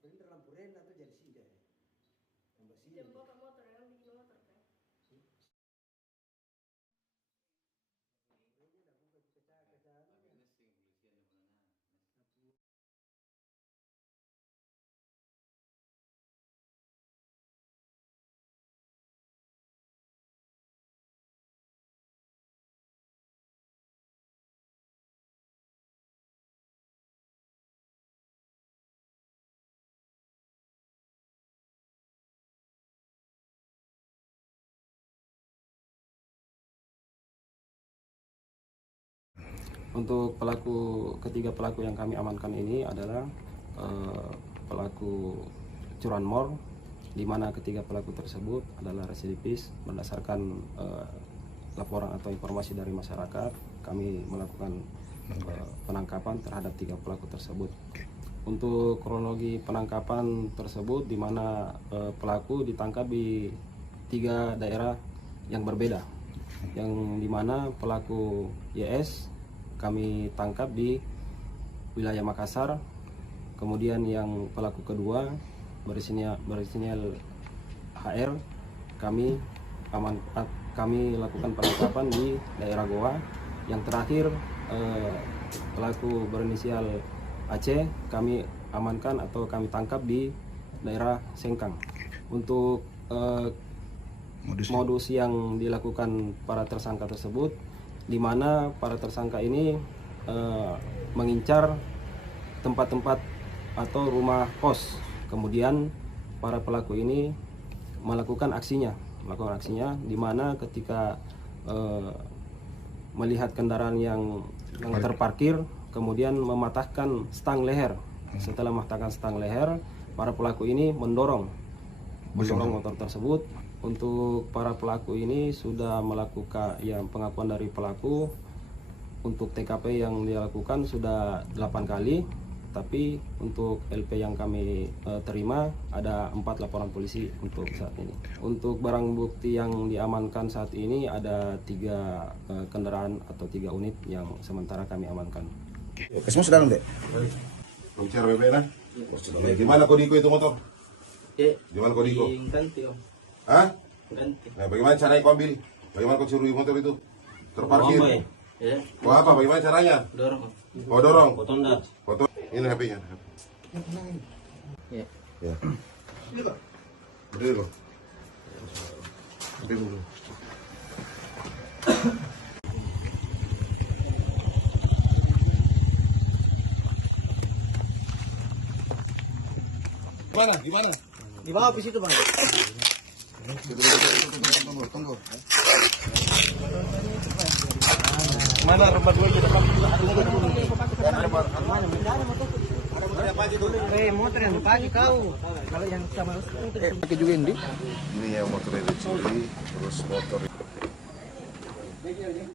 Apalagi lampu rela tuh jadi sida ya. Tambah sida. Tembok motor yang bikin motor kan. Untuk ketiga pelaku yang kami amankan ini adalah pelaku curanmor, di mana ketiga pelaku tersebut adalah residivis. Berdasarkan laporan atau informasi dari masyarakat, kami melakukan penangkapan terhadap tiga pelaku tersebut. Untuk kronologi penangkapan tersebut, di mana pelaku ditangkap di tiga daerah yang berbeda, yang dimana pelaku YS kami tangkap di wilayah Makassar. Kemudian yang pelaku kedua berinisial HR kami lakukan penangkapan di daerah Goa. Yang terakhir pelaku berinisial AC kami amankan atau kami tangkap di daerah Sengkang. Untuk modus yang dilakukan para tersangka tersebut, di mana para tersangka ini mengincar tempat-tempat atau rumah kos. Kemudian para pelaku ini melakukan aksinya, di mana ketika melihat kendaraan yang terparkir, kemudian mematahkan stang leher. Setelah mematahkan stang leher, para pelaku ini mendorong motor tersebut. Untuk para pelaku ini sudah melakukan pengakuan dari pelaku. Untuk TKP yang dilakukan sudah 8 kali, tapi untuk LP yang kami terima ada 4 laporan polisi untuk saat ini. Untuk barang bukti yang diamankan saat ini ada 3 kendaraan atau 3 unit yang sementara kami amankan. Semua sudah dalam, Dek? Bicara BB lah. Di mana Kodiko itu motor? Di mana Kodiko? Ganti, Om. Hah? Ganti. Nah, bagaimana caranya kau ambil? Bagaimana kau suruh motor itu? Terparkir? Kau apa? Bagaimana caranya? Dorong. Oh, dorong? Fotonda. Foto. Ini HP-nya. Ya. Ya. Berdiri loh. Berdiri dulu. Gimana? Di bawah di situ, Bang. Tunggu. Mana rumah gue di depan juga ada motor. Motor yang dipakai kau. Kalau yang sama pakai juga ini. Ini yang motor yang dicuri, terus motor